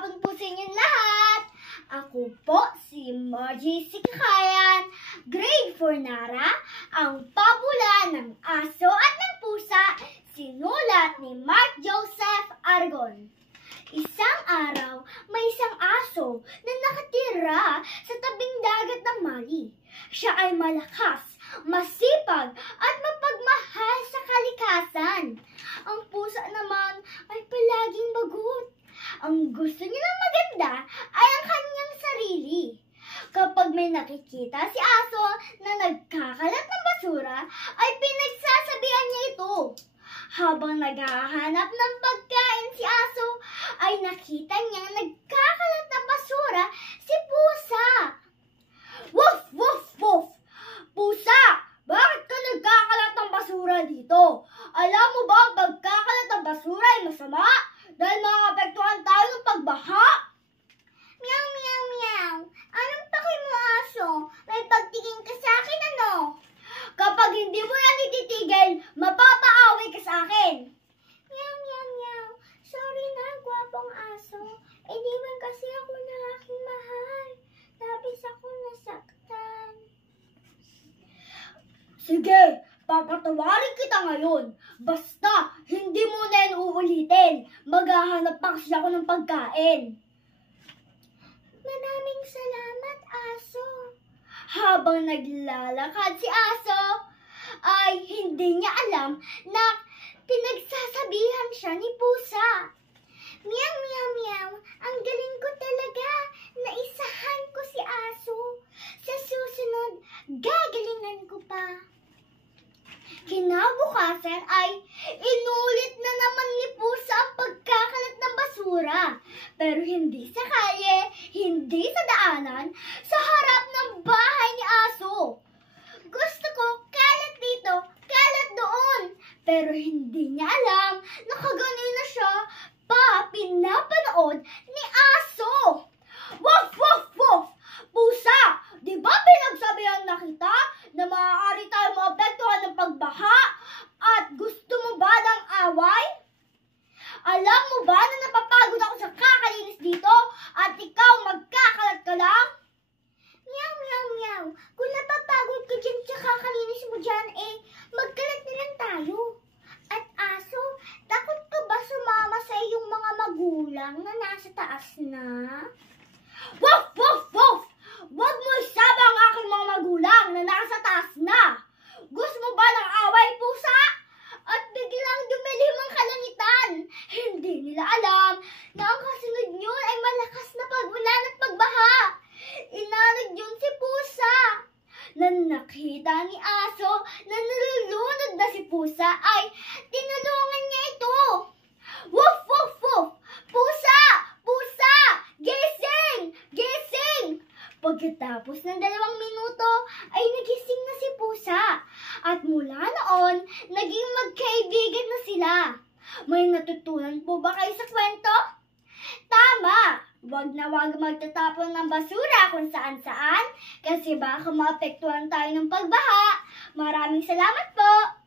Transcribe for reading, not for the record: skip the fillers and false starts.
hapon po sa inyong lahat. Ako po si Margie Sikakayan, grade 4 Nara, ang pabula ng aso at ng pusa, sinulat ni Mark Joseph Aragon. Isang araw, may isang aso na nakatira sa tabing dagat ng Mali. Siya ay malakas, masipag at mapagmahal sa kalikasan. Ang pusa naman ay palaging bagot. Ang gusto niya ng maganda ay ang kanyang sarili. Kapag may nakikita si aso na nagkakalat ng basura, ay pinagsasabihan niya ito. Habang naghahanap ng pagkain si aso, ay nakita niyang nagkakalat ng basura si pusa. Woof! Woof! Woof! Pusa! Bakit ka nagkakalat ng basura dito? Alam mo ba ang pagkakalat ng basura ay masama? Dahil makakapektuhan tayo ng pagbaha? Meow, meow, meow. Anong paki mo, aso? May pagtingin ka sa akin, ano? Kapag hindi mo yan ititigil, mapapaaway ka sa akin. Meow, meow, meow. Sorry na, gwapong aso. Iniwan kasi ako ng aking mahal. Labis ako nasaktan. Sige, papatawarin kita ngayon. Basta, hindi mo na yan uulitin. Maghahanap pa kasi ako ng pagkain. Maraming salamat, aso. Habang naglalakad si aso, ay hindi niya alam na pinagsasabihan siya ni pusa. Meow, meow, meow. Ang galing ko talaga. Naisahan ko si aso. Sa susunod, gagalingan ko pa. Kinabukasan ay inulit na naman ni pusa ang pagkakalat ng basura. Pero hindi sa kalye, hindi sa daanan, sa harap ng bahay ni aso. Gusto ko kalat dito, kalat doon. Pero hindi niya alam na kaganina siya pa pinapanood ni aso. Woof! Woof! Woof! Pusa! Di ba pinagsabihan na kita na maaari tayo maapektuhan ng pagbaha? At gusto mo ba ng away? Alam mo ba na napapagod ako sa kakalinis dito at ikaw magkakalat ka lang? Meow, meow, meow. Kung napapagod ka dyan sa kakalinis mo dyan, magkalat na lang tayo. At aso, takot ka ba sumama sa iyong mga magulang na nasa taas na? Woof! Woof! Woof! Huwag mo isama ang aking mga magulang na nasa taas na. Gusto mo ba ng away, pusa? At biglang dumilim ang kalangitan. Hindi nila alam na ang kasunod yun ay malakas na pagulan at pagbaha. Inalad yun si pusa. Nang nakita ni aso na nalulunod na si pusa ay tinulungan niya ito. Woof! Woof! Woof! Pusa! Pusa! Gising! Gising! Pagkatapos ng 2 minuto ay nagising na si pusa. At mula noon, naging magkaibigan na sila. May natutunan po ba kayo sa kwento? Tama! Wag na wag magtatapon ng basura kung saan-saan kasi baka maapektuhan tayo ng pagbaha. Maraming salamat po!